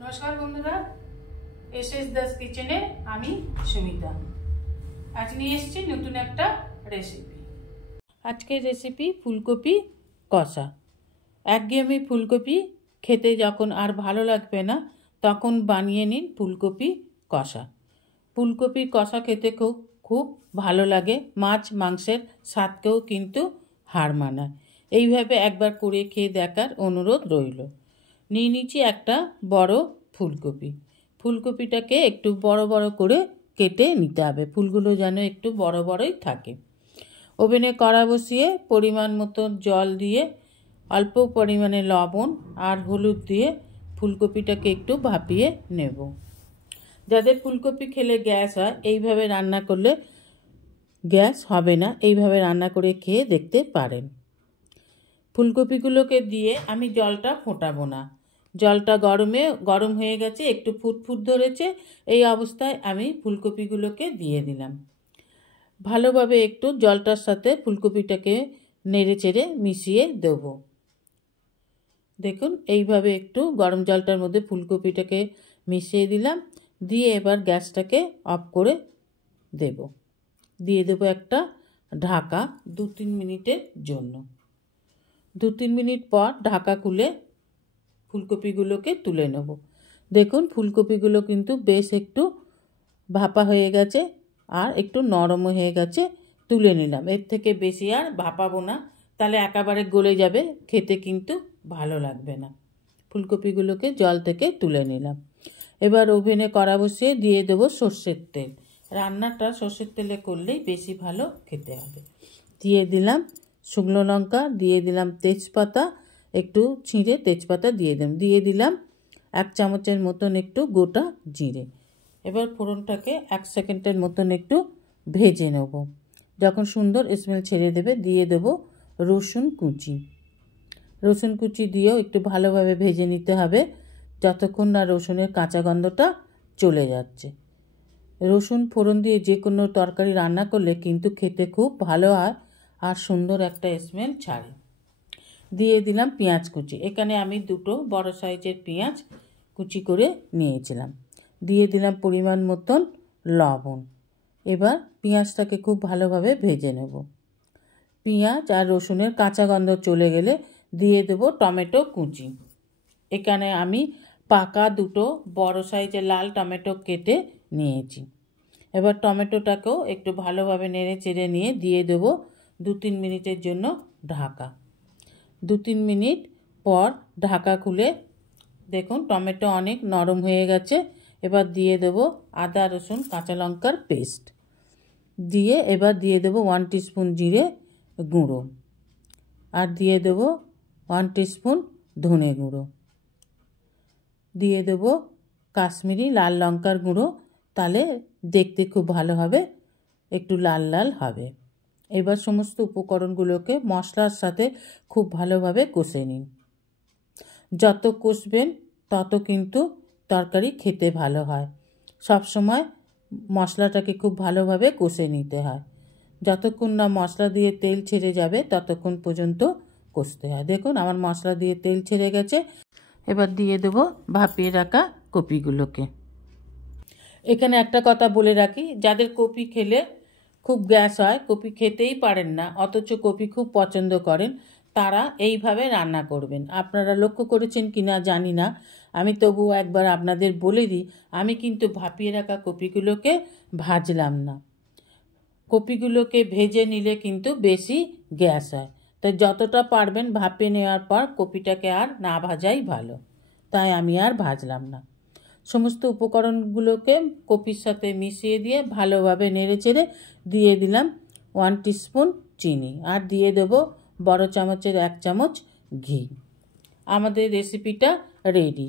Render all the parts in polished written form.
নমস্কার বন্ধুরা, এসএস দাস কিচেনে আমি সুমিতা আজ নিয়ে এসেছি নতুন একটা রেসিপি। আজকের রেসিপি ফুলকপি কষা। একঘেয়েমি ফুলকপি খেতে যখন আর ভালো লাগবে না তখন বানিয়ে নিন ফুলকপি কষা। ফুলকপি কষা খেতে খুব ভালো লাগে, মাছ মাংসের স্বাদকেও কিন্তু হার মানায়। এইভাবে একবার করে খেয়ে দেখার অনুরোধ রইল। নিয়ে নিচ্ছি একটা বড় ফুলকপি। ফুলকপিটাকে একটু বড় বড় করে কেটে নিতে হবে, ফুলগুলো যেন একটু বড় বড়ই থাকে। ওভেনে কড়া বসিয়ে পরিমাণ মতো জল দিয়ে অল্প পরিমাণে লবণ আর হলুদ দিয়ে ফুলকপিটাকে একটু ভাপিয়ে নেব। যাদের ফুলকপি খেলে গ্যাস হয়, এইভাবে রান্না করলে গ্যাস হবে না, এইভাবে রান্না করে খেয়ে দেখতে পারেন। ফুলকপিগুলোকে দিয়ে আমি জলটা ফোটাবো না, জলটা গরম হয়ে গেছে, একটু ফুটফুট ধরেছে। এই অবস্থায় আমি ফুলকপিগুলোকে দিয়ে দিলাম। ভালোভাবে একটু জলটার সাথে ফুলকপিটাকে নেড়ে চেড়ে মিশিয়ে দেব। দেখুন এইভাবে একটু গরম জলটার মধ্যে ফুলকপিটাকে মিশিয়ে দিলাম। দিয়ে এবার গ্যাসটাকে অফ করে দিয়ে দেব একটা ঢাকা 2-3 মিনিটের জন্য। 2-3 মিনিট পর ঢাকা খুলে ফুলকপিগুলোকে তুলে নেব। দেখুন ফুলকপিগুলো কিন্তু বেশ একটু ভাপা হয়ে গেছে আর একটু নরম হয়ে গেছে। তুলে নিলাম। এর থেকে বেশি আর ভাপাবো না, তাহলে একেবারে গলে যাবে, খেতে কিন্তু ভালো লাগবে না। ফুলকপিগুলোকে জল থেকে তুলে নিলাম। এবার ওভেনে কড়া বসিয়ে দিয়ে দেবো সর্ষের তেল। রান্নাটা সর্ষের তেলে করলেই বেশি ভালো খেতে হবে। দিয়ে দিলাম শুকনো লঙ্কা, দিয়ে দিলাম তেজপাতা, একটু ছিঁড়ে তেজপাতা দিয়ে দিলাম 1 চামচের মতন একটু গোটা জিরে। এবার ফোড়নটাকে 1 সেকেন্ডের মতন একটু ভেজে নেব। যখন সুন্দর স্মেল ছেড়ে দেবে দিয়ে দেব রসুন কুচি দিয়েও একটু ভালোভাবে ভেজে নিতে হবে যতক্ষণ না রসুনের কাঁচা গন্ধটা চলে যাচ্ছে। রসুন ফোড়ন দিয়ে যে কোনো তরকারি রান্না করলে কিন্তু খেতে খুব ভালো হয় আর সুন্দর একটা স্মেল ছাড়ে। দিয়ে দিলাম পেঁয়াজ কুচি। এখানে আমি 2 বড় সাইজের পেঁয়াজ কুচি করে নিয়েছিলাম। দিয়ে দিলাম পরিমাণ মতন লবণ। এবার পেঁয়াজটাকে খুব ভালোভাবে ভেজে নেব। পেঁয়াজ আর রসুনের কাঁচা গন্ধ চলে গেলে দিয়ে দেব টমেটো কুচি। এখানে আমি পাকা 2 বড় সাইজের লাল টমেটো কেটে নিয়েছি। এবার টমেটোটাকেও একটু ভালোভাবে নেড়ে চেড়ে নিয়ে দিয়ে দেব 2-3 মিনিটের জন্য ঢাকা। 2-3 মিনিট পর ঢাকা খুলে দেখুন টমেটো অনেক নরম হয়ে গেছে। এবার দিয়ে দেব আদা রসুন কাঁচা লঙ্কার পেস্ট। এবার দিয়ে দেব 1 টিস্পুন জিরে গুঁড়ো আর দিয়ে দেব 1 টিস্পুন ধনে গুঁড়ো। দিয়ে দেব কাশ্মীরি লাল লঙ্কার গুঁড়ো, তাহলে দেখতে খুব ভালো হবে, একটু লাল লাল হবে। এবার সমস্ত উপকরণগুলোকে মশলার সাথে খুব ভালোভাবে কষে নিন। যত কষবেন তত কিন্তু তরকারি খেতে ভালো হয়। সব সময় মশলাটাকে খুব ভালোভাবে কষে নিতে হয়। যতক্ষণ না মশলা দিয়ে তেল ছেড়ে যাবে ততক্ষণ পর্যন্ত কষতে হয়। দেখুন আমার মশলা দিয়ে তেল ছেড়ে গেছে। এবার দিয়ে দেবো ভাপিয়ে রাখা কপিগুলোকে। এখানে একটা কথা বলে রাখি, যাদের কপি খেলে খুব গ্যাস হয়, কপি খেতেই পারেন না অথচ কপি খুব পছন্দ করেন, তারা এইভাবে রান্না করবেন। আপনারা লক্ষ্য করেছেন কি না জানি না, আমি তবুও একবার আপনাদের বলে দিই, আমি কিন্তু ভাপিয়ে রাখা কপিগুলোকে ভাজলাম না। কপিগুলোকে ভেজে নিলে কিন্তু বেশি গ্যাস হয়, তাই যতটা পারবেন ভাপিয়ে নেওয়ার পর কপিটাকে আর না ভাজাই ভালো, তাই আমি আর ভাজলাম না। সমস্ত উপকরণগুলোকে কপির সাথে মিশিয়ে দিয়ে ভালোভাবে নেড়েচেড়ে দিয়ে দিলাম 1 টিস্পুন চিনি আর দিয়ে দেব বড় চামচের 1 চামচ ঘি। আমাদের রেসিপিটা রেডি।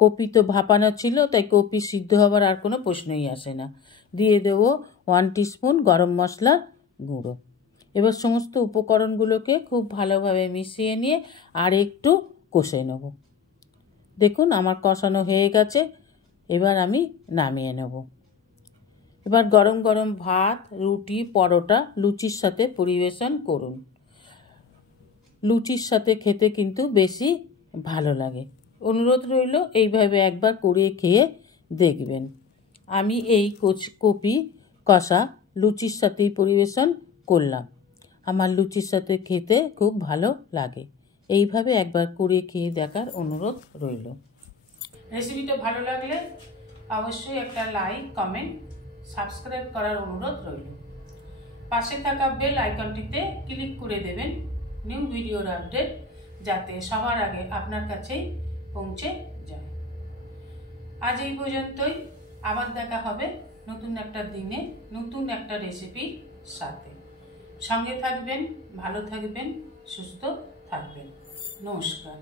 কপি তো ভাপানো ছিল, তাই কপি সিদ্ধ হওয়ার আর কোনো প্রশ্নই আসে না। দিয়ে দেব 1 টিস্পুন গরম মশলার গুঁড়ো। এবার সমস্ত উপকরণগুলোকে খুব ভালোভাবে মিশিয়ে নিয়ে আর একটু কষে নেব। দেখুন আমার কষানো হয়ে গেছে। এবার আমি নামিয়ে নেব। এবার গরম গরম ভাত, রুটি, পরোটা, লুচির সাথে পরিবেশন করুন। লুচির সাথে খেতে কিন্তু বেশি ভালো লাগে। অনুরোধ রইল এইভাবে একবার করে খেয়ে দেখবেন। আমি এই কপি কষা লুচির সাথেই পরিবেশন করলাম। আমার লুচির সাথে খেতে খুব ভালো লাগে। এইভাবে একবার করে খেয়ে দেখার অনুরোধ রইল। রেসিপিটা ভালো লাগলে অবশ্যই একটা লাইক, কমেন্ট, সাবস্ক্রাইব করার অনুরোধ রইল। পাশে থাকা বেল আইকনটিতে ক্লিক করে দেবেন নিউ ভিডিওর আপডেট যাতে সবার আগে আপনার কাছেই পৌঁছে যায়। আজ এই পর্যন্তই। আবার দেখা হবে নতুন একটা দিনে নতুন একটা রেসিপির সাথে। সঙ্গে থাকবেন, ভালো থাকবেন, সুস্থ থাকবেন। নমস্কার।